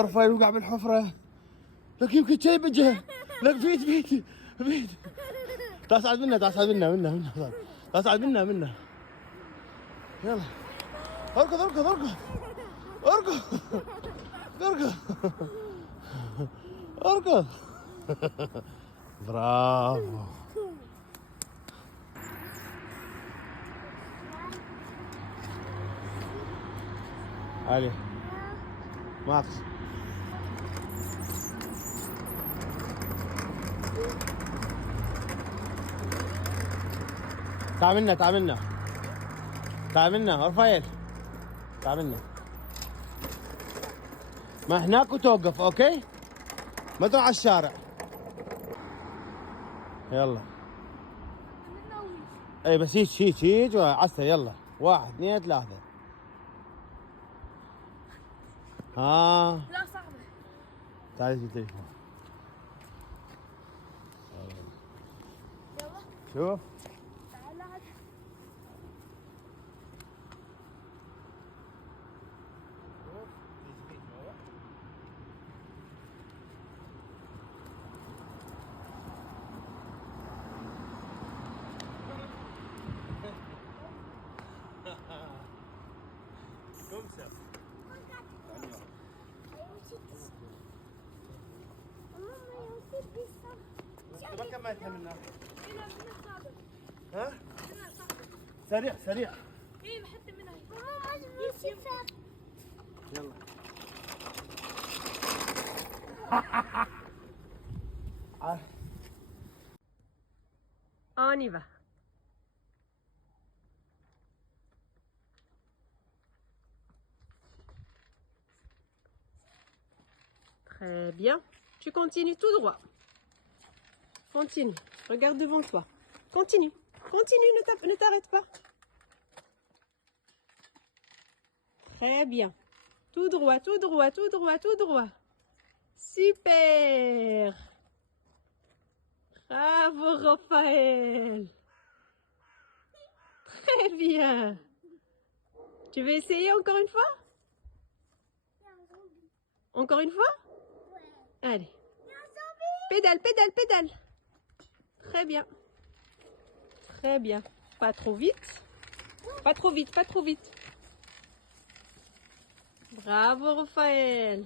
لا رفايل وقع بالحفرة. لك يمكن شي بجه. لك فيت. تصعد منها. تصعد منها. يلا. اركض. برافو. علي ماكس. تعال منا رفايل. تعال منا. ما هناك وتوقف اوكي؟ ما تروح على الشارع. يلا. اي بس هيك وعسل. يلا 1 2 3. لا صعبة. تعالي في التليفون. يلا. شوف. تعال هات. ما كملتها منها. هنا منها صعبة. ها؟ منها صعبة. سريع. ايه حتى منها. يلا. On y va. Très bien. Tu continues tout droit. Continue. Regarde devant toi. Continue. Ne t'arrête pas. Très bien. Tout droit. Super. Bravo, Raphaël. Très bien. Tu veux essayer encore une fois? Encore une fois? Allez. Pédale. Très bien. Pas trop vite. Pas trop vite. Bravo, Raphaël.